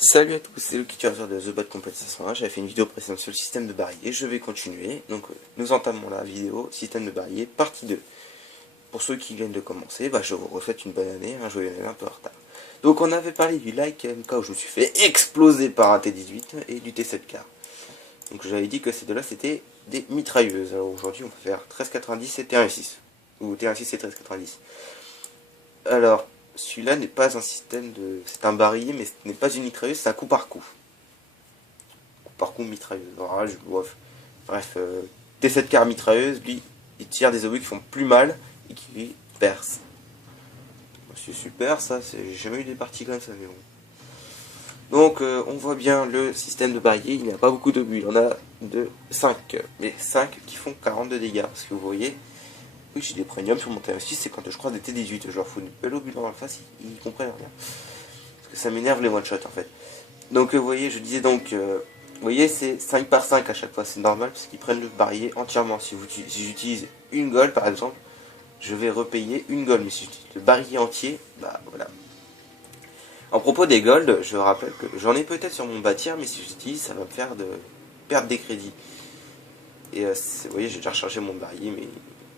Salut à tous, c'est le créateur de The Bad Complete 501. J'avais fait une vidéo précédente sur le système de barillet, je vais continuer. Donc nous entamons la vidéo système de barillet partie 2. Pour ceux qui viennent de commencer, je vous souhaite une bonne année, un joyeux Noël un peu en retard. Donc on avait parlé du Like MK où je me suis fait exploser par un T18 et du T7K. Donc j'avais dit que ces deux-là c'était des mitrailleuses. Alors aujourd'hui on va faire 1390 et T16. Ou T16 et 1390. Alors, celui-là n'est pas un système de... C'est un barillet, mais ce n'est pas une mitrailleuse, c'est un coup par coup. Coup par coup mitrailleuse. Bref, T7K mitrailleuse, lui, il tire des obus qui font plus mal et qui lui percent. C'est super, ça, j'ai jamais eu des parties comme ça, mais bon. Donc, on voit bien le système de barillet, il n'y a pas beaucoup d'obus, il en a de 5. Mais 5 qui font 42 dégâts, parce que vous voyez... Oui, j'ai des premiums sur mon T6, c'est quand je croise des T18, je leur fous une belle obus dans la face, ils comprennent rien. Parce que ça m'énerve les one-shots en fait. Donc vous voyez, je disais donc, vous voyez c'est 5 par 5 à chaque fois, c'est normal parce qu'ils prennent le barillet entièrement. Si j'utilise une gold par exemple, je vais repayer une gold, mais si j'utilise le barillet entier, voilà. En propos des golds, je rappelle que j'en ai peut-être sur mon bâtiment, mais si j'utilise, ça va me faire de perdre des crédits. Et vous voyez, j'ai déjà rechargé mon barillet, mais...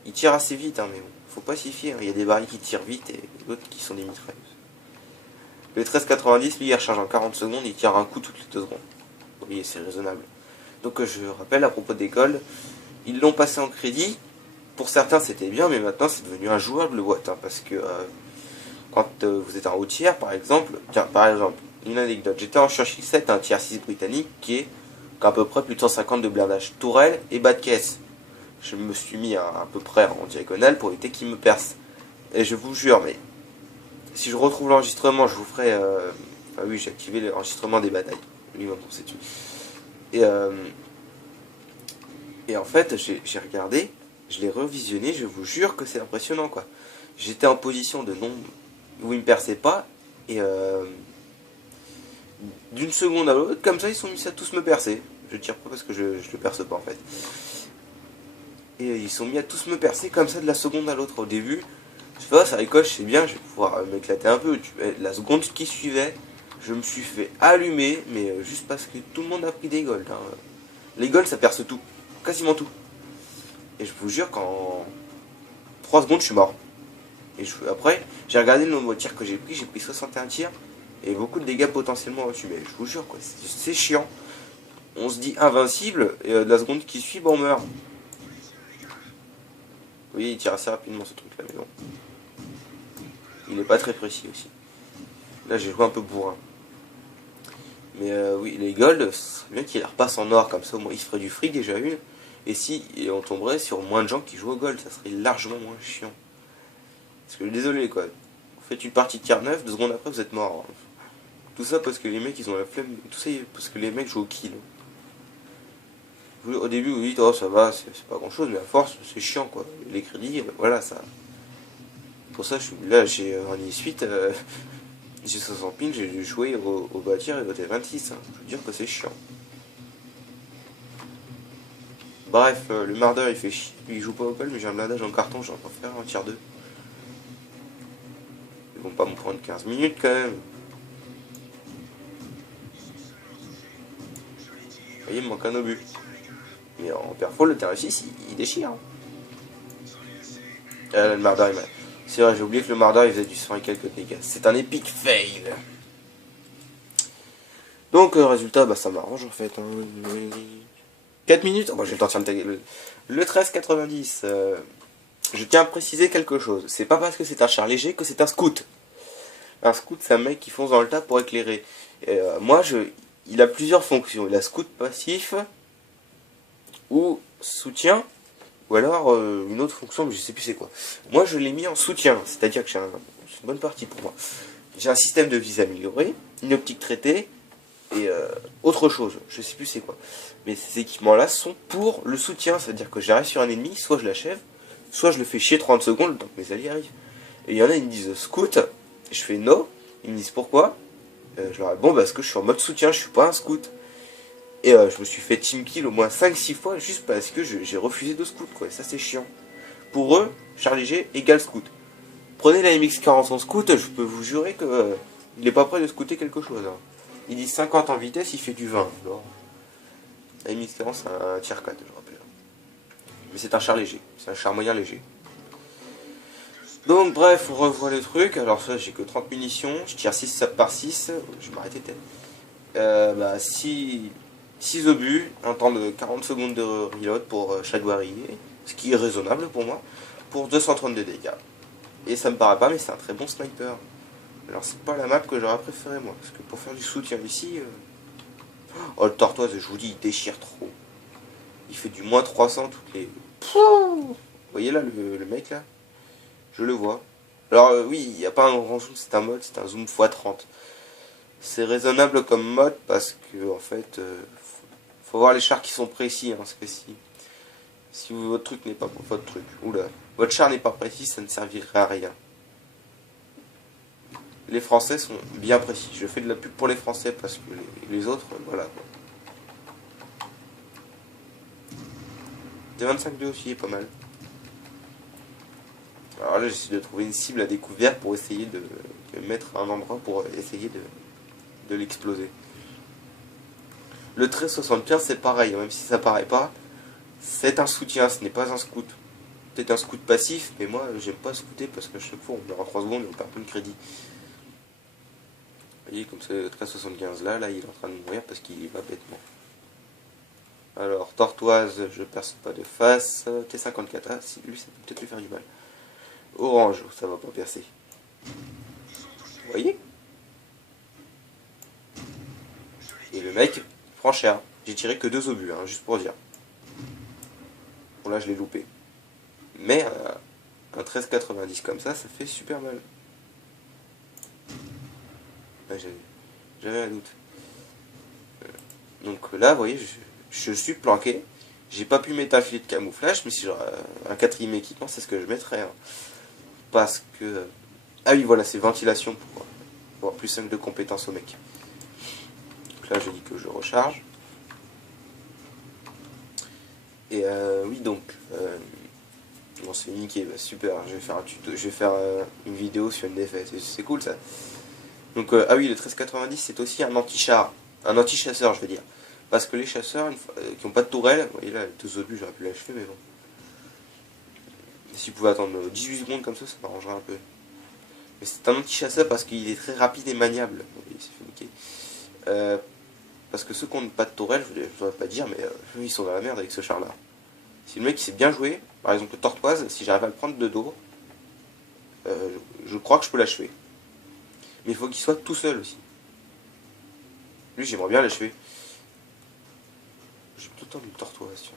Il tire assez vite, mais bon, faut pas s'y fier. Il y a des barils qui tirent vite et d'autres qui sont des mitrailleuses. Le 1390, lui, il recharge en 40 secondes, il tire un coup toutes les 2 secondes. Vous voyez, c'est raisonnable. Donc je rappelle, à propos des golds, ils l'ont passé en crédit. Pour certains, c'était bien, mais maintenant, c'est devenu injouable le Watt. Parce que quand vous êtes en haut tiers, par exemple, une anecdote. J'étais en Churchill 7, un tiers 6 britannique, qui est à peu près plus de 150 de blindage tourelle et bas de caisse. Je me suis mis à peu près en diagonale pour éviter qu'il me perce. Et je vous jure, mais si je retrouve l'enregistrement, je vous ferai... Enfin oui, j'ai activé l'enregistrement des batailles. Lui, on sait dessus. Et en fait, j'ai regardé, je l'ai revisionné, je vous jure que c'est impressionnant, quoi. J'étais en position de non... où il me perçait pas, et d'une seconde à l'autre, comme ça, ils sont mis à tous me percer. Je tire pas parce que je le perce pas, en fait. Et ils sont mis à tous me percer comme ça de la seconde à l'autre. Au début, je sais pas, ça ricoche, c'est bien, je vais pouvoir m'éclater un peu. La seconde qui suivait, je me suis fait allumer, mais juste parce que tout le monde a pris des golds. Les golds, ça perce tout, quasiment tout. Et je vous jure qu'en 3 secondes, je suis mort. Et après, j'ai regardé le nombre de tirs que j'ai pris 61 tirs, et beaucoup de dégâts potentiellement au-dessus. Mais je vous jure, quoi, c'est chiant. On se dit invincible, et de la seconde qui suit, on meurt. Oui, il tire assez rapidement ce truc là, mais bon. Il n'est pas très précis aussi. Là j'ai joué un peu bourrin. Mais oui, les golds, c'est bien qu'il les repasse en or, comme ça au moins il se ferait du fric déjà une. Et si on tomberait sur moins de gens qui jouent au gold, ça serait largement moins chiant. Parce que désolé quoi, vous faites une partie de tier 9, 2 secondes après vous êtes mort. Tout ça parce que les mecs ils ont la flemme, tout ça parce que les mecs jouent au kill. Au début vous dites oh ça va, c'est pas grand chose, mais à force c'est chiant quoi. Les crédits, voilà ça. Pour ça là j'ai en I8, j'ai 60 pins, j'ai joué au bâtir et au T26. Je veux dire que c'est chiant. Bref, le mardeur il fait chier, il joue pas au col, mais j'ai un blindage en carton, j'en peux faire un tiers 2. Ils vont pas me prendre 15 minutes quand même. Vous voyez, il me manque un obus. Mais en perfo, le T6 il déchire. Le mardeur il m'a... C'est vrai, j'ai oublié que le mardeur il faisait du 100 et quelques dégâts. C'est un épique fail. Donc, résultat, ça m'arrange en fait. 4 minutes, j'ai le temps de faire le 1390. Je tiens à préciser quelque chose. C'est pas parce que c'est un char léger que c'est un scout. Un scout, c'est un mec qui fonce dans le tas pour éclairer. Il a plusieurs fonctions. Il a scout passif ou soutien. Ou alors une autre fonction, mais je sais plus c'est quoi. Moi je l'ai mis en soutien, c'est-à-dire que c'est une bonne partie pour moi. J'ai un système de visée amélioré, une optique traitée, et autre chose, je sais plus c'est quoi. Mais ces équipements-là sont pour le soutien, c'est-à-dire que j'arrive sur un ennemi, soit je l'achève, soit je le fais chier 30 secondes, donc mes alliés arrivent. Et il y en a, ils me disent scout, je fais no, ils me disent pourquoi. Je leur dis bon parce que je suis en mode soutien, je suis pas un scout. Et je me suis fait team kill au moins 5-6 fois juste parce que j'ai refusé de scout, quoi. Et ça c'est chiant. Pour eux, char léger égale scout. Prenez la MX-40 en scout, je peux vous jurer que il n'est pas prêt de scouter quelque chose. Il dit 50 en vitesse, il fait du 20. Alors, la Mitterrand, c'est un tier 4, je rappelle. Mais c'est un char léger, c'est un char moyen léger. Donc bref, on revoit le truc. Alors ça, j'ai que 30 munitions, je tire 6 par 6, je vais m'arrêter peut-être. 6 obus, un temps de 40 secondes de reload pour chaque barillet, ce qui est raisonnable pour moi, pour 232 dégâts. Et ça me paraît pas, mais c'est un très bon sniper. Alors c'est pas la map que j'aurais préféré moi, parce que pour faire du soutien ici... Oh le tortoise, je vous dis, il déchire trop. Il fait du moins 300 toutes les... Vous voyez là le mec là? Je le vois. Alors oui, il n'y a pas un grand zoom, c'est un mode, c'est un zoom x30. C'est raisonnable comme mode parce que en fait, faut voir les chars qui sont précis, hein, parce que si votre truc n'est pas votre truc, oula, votre char n'est pas précis, ça ne servirait à rien. Les Français sont bien précis. Je fais de la pub pour les Français parce que les autres, voilà quoi. T25-2 aussi est pas mal. Alors là, j'essaie de trouver une cible à découvert pour essayer de mettre un endroit pour essayer de l'exploser. Le 1375 c'est pareil, même si ça paraît pas, c'est un soutien, ce n'est pas un scout. Peut-être un scout passif, mais moi j'aime pas scouter parce que chaque fois on meurt en 3 secondes et on perd plein de crédit. Vous voyez comme c'est le 1375 là il est en train de mourir parce qu'il y va bêtement. Alors tortoise, je perce pas de face, T54, ah si lui ça peut peut-être lui faire du mal. Orange, ça va pas percer. Vous voyez? Et le mec prend cher. J'ai tiré que 2 obus, hein, juste pour dire. Bon là je l'ai loupé. Mais un 1390 comme ça fait super mal. Ouais, j'avais un doute. Donc là, vous voyez, je suis planqué. J'ai pas pu mettre un filet de camouflage, mais si j'aurais un quatrième équipement, c'est ce que je mettrais. Hein. Parce que... Ah oui, voilà, c'est ventilation pour avoir plus 5 de compétences au mec. Donc là, je dis que je recharge. Et oui, donc... bon, c'est niqué, bah, super. Je vais faire un tuto, je vais faire une vidéo sur une défaite. C'est cool ça. Donc, ah oui, le 1390, c'est aussi un anti-char. Un anti-chasseur, je veux dire. Parce que les chasseurs, qui n'ont pas de tourelle, vous voyez là, les 2 obus, j'aurais pu l'achever, mais bon. Si vous pouvez attendre 18 secondes comme ça m'arrangerait un peu. Mais c'est un anti-chasseur parce qu'il est très rapide et maniable. Vous voyez, c'est fait niquer. Parce que ceux qui n'ont pas de tourelle, je ne saurais pas dire, mais ils sont dans la merde avec ce char-là. Si le mec il sait bien jouer, par exemple le tortoise, si j'arrive à le prendre de dos, je crois que je peux l'achever. Mais il faut qu'il soit tout seul aussi. Lui, j'aimerais bien l'achever. J'ai tout le temps une tortoise, tiens.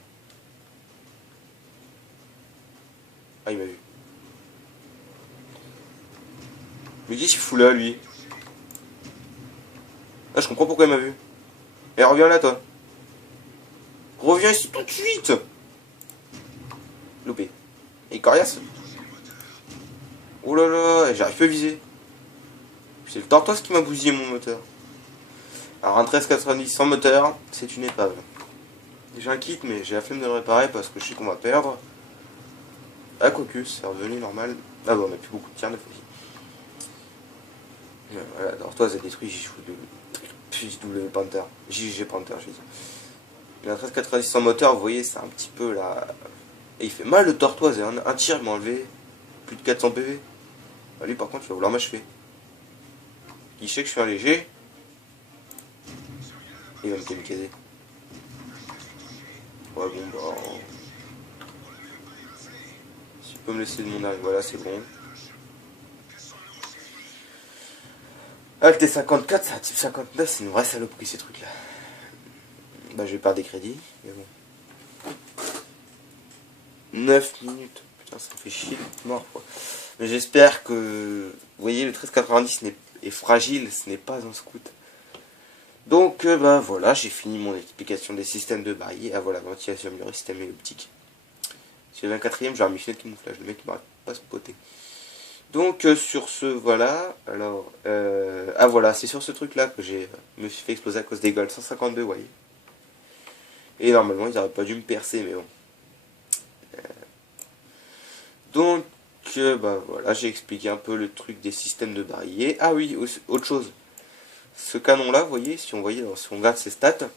Ah, il m'a vu. Mais qu'est-ce qu'il fout là, lui? Ah, je comprends pourquoi il m'a vu. Eh, reviens là, toi. Reviens ici tout de suite. Loupé. Et coriace. Oh là là, j'arrive pas à viser. C'est le tortoise qui m'a bousillé mon moteur. Alors un 1390 sans moteur, c'est une épave. J'ai un kit, mais j'ai la flemme de le réparer parce que je sais qu'on va perdre. Ah, quoique, c'est revenu normal. Ah bon, on a plus beaucoup de tirs neuf aussi. Voilà, la tortoise a détruit JW Panther. JG Panther, je vais dire. Il a un 1390 sans moteur, vous voyez, c'est un petit peu là. Et il fait mal le tortoise, et un tir m'a enlevé plus de 400 PV. Ah, lui par contre, il va vouloir m'achever. Il sait que je suis un léger. Il va me kamikazer. Ouais, bon, bah. Si tu peux me laisser de mon arrêt, voilà, c'est bon. Ah, le T54, c'est un type 59, c'est une vraie saloperie ces trucs là. Bah, je vais perdre des crédits, mais bon. 9 minutes, putain, ça me fait chier, mort quoi. Mais j'espère que. Vous voyez, le 1390 est fragile, ce n'est pas un scout. Donc, bah voilà, j'ai fini mon explication des systèmes de barillet. Ah voilà, ventilation améliorée, système optique. Si j'avais un quatrième, j'aurais mis filet de camouflage, le mec il m'aurait pas spoté. Donc sur ce, voilà, alors, ah voilà, c'est sur ce truc là que me suis fait exploser à cause des Gold 152, vous voyez. Et normalement, ils n'auraient pas dû me percer, mais bon. Donc, bah voilà, j'ai expliqué un peu le truc des systèmes de barillet. Ah oui, autre chose. ce canon là, vous voyez, si on regarde ses stats,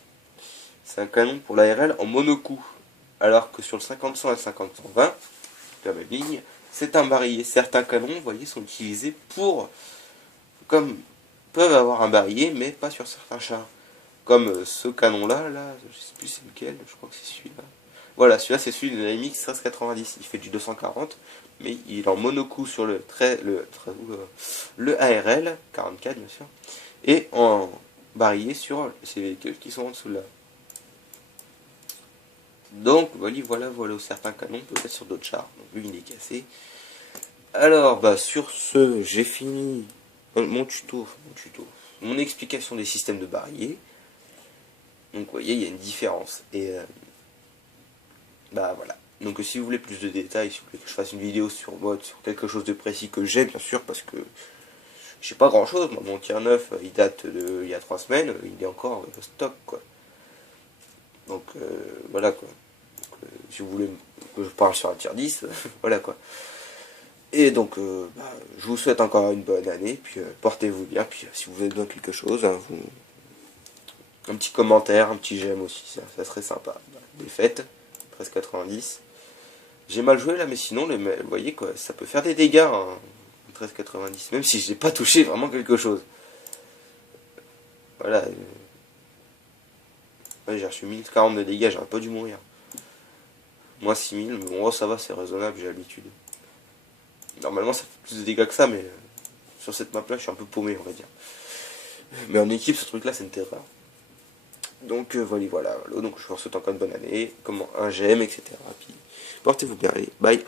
c'est un canon pour l'ARL en monocoup. Alors que sur le 50-100 et le 50-120, la même ligne, c'est un barillet. Certains canons, vous voyez, sont utilisés pour, comme, peuvent avoir un barillet, mais pas sur certains chars. Comme ce canon là, je sais plus c'est lequel, je crois que c'est celui-là. Voilà, celui-là c'est celui de la MX 1390, il fait du 240, mais il est en monocoup sur le ARL, 44 bien sûr, et en barillet sur ces véhicules qui sont en dessous là. Donc voilà certains canons peut-être sur d'autres chars. Donc lui il est cassé. Alors bah sur ce j'ai fini mon explication des systèmes de barillet. Donc vous voyez il y a une différence. Et bah voilà. Donc si vous voulez plus de détails, si vous voulez que je fasse une vidéo sur quelque chose de précis que j'ai bien sûr, parce que je sais pas grand chose, moi, mon tir 9 il date de il y a 3 semaines, il est encore stock quoi. Donc voilà quoi. Donc, si vous voulez que je parle sur un tir 10, voilà quoi. Et donc je vous souhaite encore une bonne année, puis portez-vous bien, puis si vous avez besoin de quelque chose, hein, un petit commentaire, un petit j'aime aussi, ça serait sympa. Des fêtes, 13,90. J'ai mal joué là, mais sinon, vous voyez quoi, ça peut faire des dégâts, hein, 13,90, même si je n'ai pas touché vraiment quelque chose. Voilà. Ouais, j'ai reçu 1040 de dégâts, j'aurais pas dû mourir. Moi 6000, mais bon, ça va, c'est raisonnable, j'ai l'habitude. Normalement, ça fait plus de dégâts que ça, mais sur cette map-là, je suis un peu paumé, on va dire. Mais en équipe, ce truc-là, c'est une terreur. Donc voilà. Donc je vous souhaite encore une bonne année, un j'aime, etc. Puis portez-vous bien, allez, bye.